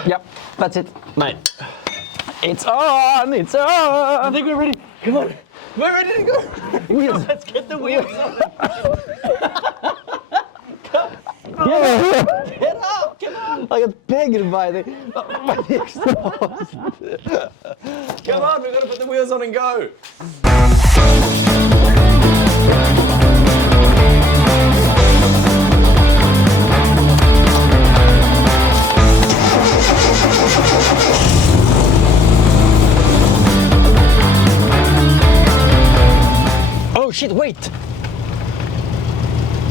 Yep, that's it. Mate. It's on! It's on! I think we're ready. Come on. We're ready to go. Wheels. Let's get the wheels on. Get up! Come on! I got pegged by the exhaust. Come on, we've got to put the wheels on and go! Oh shit, wait!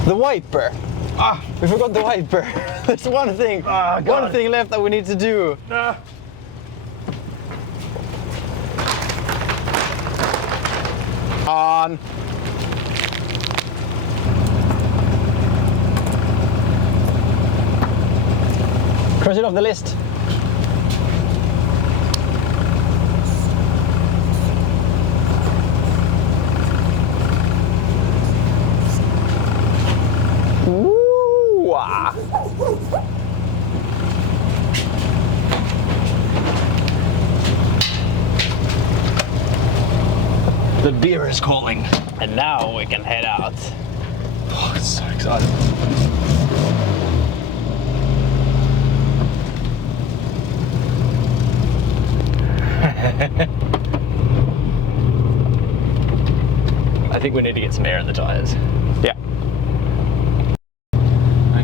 The wiper. Ah, we forgot the wiper. There's one thing. One thing left that we need to do. On. Cross it off the list. The beer is calling. And now we can head out. Oh, it's so exciting. I think we need to get some air in the tires. Yeah.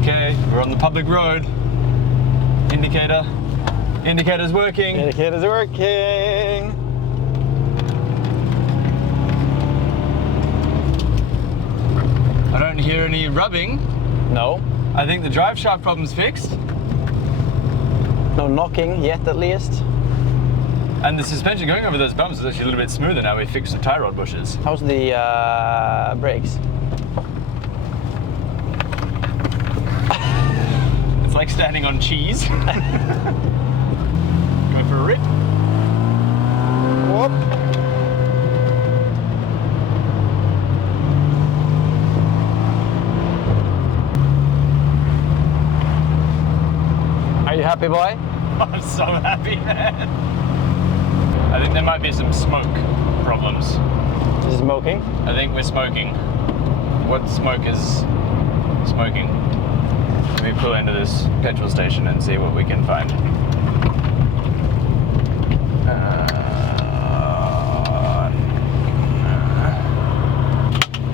Okay, we're on the public road. Indicator. Indicator's working. Indicator's working. hear any rubbing. No. I think the drive shaft problem's fixed. No knocking yet, at least. And the suspension going over those bumps is actually a little bit smoother now we fixed the tie rod bushes. How's the brakes? It's like standing on cheese. Go for a rip. Whoop. Are you happy, boy? I'm so happy, man. I think there might be some smoke problems. Is it smoking? I think we're smoking. What smoke is smoking? Let me pull into this petrol station and see what we can find.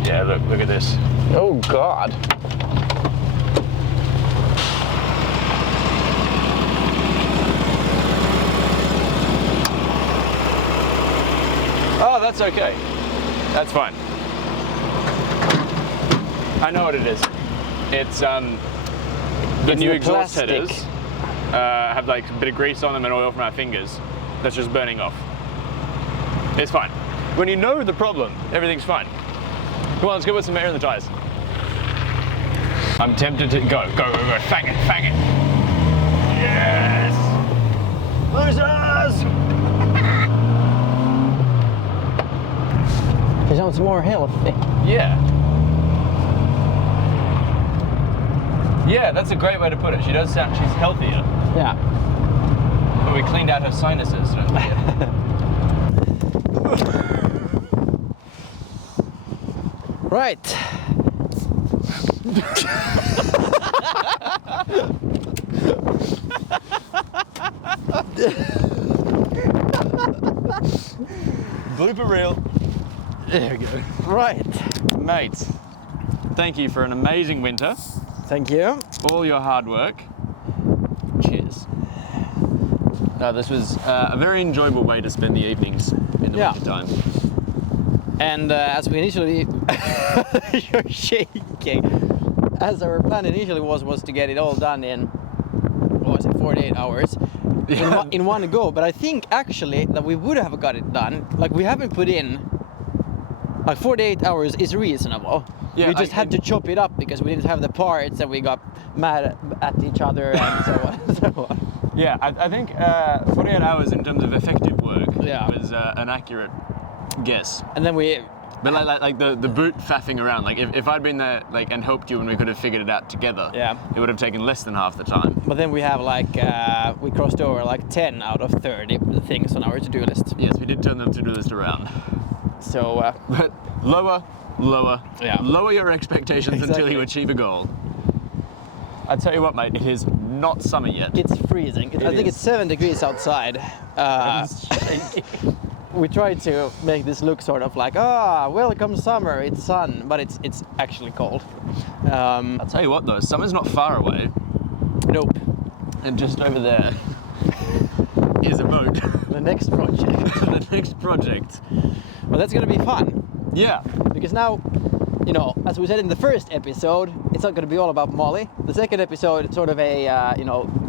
Yeah, look at this. Oh God. Oh, that's okay. That's fine. I know what it is. It's the new the exhaust plastic. headers have like a bit of grease on them and oil from our fingers. That's just burning off. It's fine. When you know the problem, everything's fine. Come on, let's go put some air in the tires. I'm tempted to go, fang it. Yes! Losers! He sounds more healthy. Yeah. Yeah, that's a great way to put it. She does sound, she's healthier. Yeah. But we cleaned out her sinuses. Don't forget. Right. Blooper reel. There we go. Right. Mates, thank you for an amazing winter. Thank you. All your hard work. Cheers. No, this was a very enjoyable way to spend the evenings in the Yeah. winter time. And as we initially, you're shaking. As our plan initially was to get it all done in, what was it, 48 hours in one go. But I think actually that we would have got it done. Like we haven't put in, like 48 hours is reasonable. Yeah, we just had to chop it up because we didn't have the parts and we got mad at each other and so on and so on. Yeah, I think 48 hours in terms of effective work Yeah. was an accurate guess. And then we, But like the boot faffing around, like if I'd been there like and helped you and we could have figured it out together, Yeah. it would have taken less than half the time. but then we have like, we crossed over like 10 out of 30 things on our to-do list. Yes, we did turn the to-do list around. So, But lower, Yeah. lower your expectations until Exactly. you achieve a goal. I tell you what, mate, it is not summer yet. it's freezing. I think is. it's 7 degrees outside. We tried to make this look sort of like, welcome summer, it's sun, but it's actually cold. I'll tell you what though, summer's not far away, Nope. and just over there is a boat. The next project. The next project. But that's gonna be fun Yeah. because now, you know, as we said in the first episode, it's not gonna be all about Mollie. The second episode, it's sort of a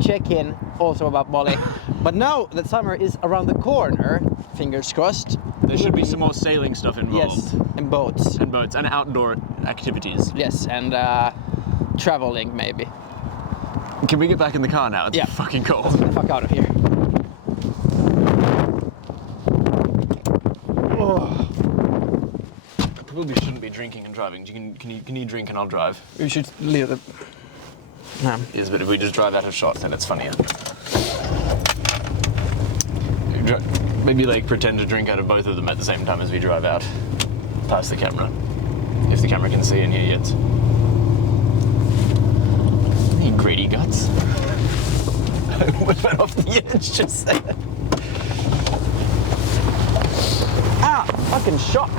check-in, also about Mollie. But now that summer is around the corner, fingers crossed. There should be some more sailing stuff involved. Yes, and boats. And boats and outdoor activities. Yes, and traveling maybe. Can we get back in the car now? It's Yeah. fucking cold. Let's get the fuck out of here. Probably shouldn't be drinking and driving. Can you drink and I'll drive? We should leave the. Yes, but if we just drive out of shot, then it's funnier. Maybe like pretend to drink out of both of them at the same time as we drive out past the camera. If the camera can see and hear yet. You greedy guts. I went off the edge just then. Ah! Fucking shock!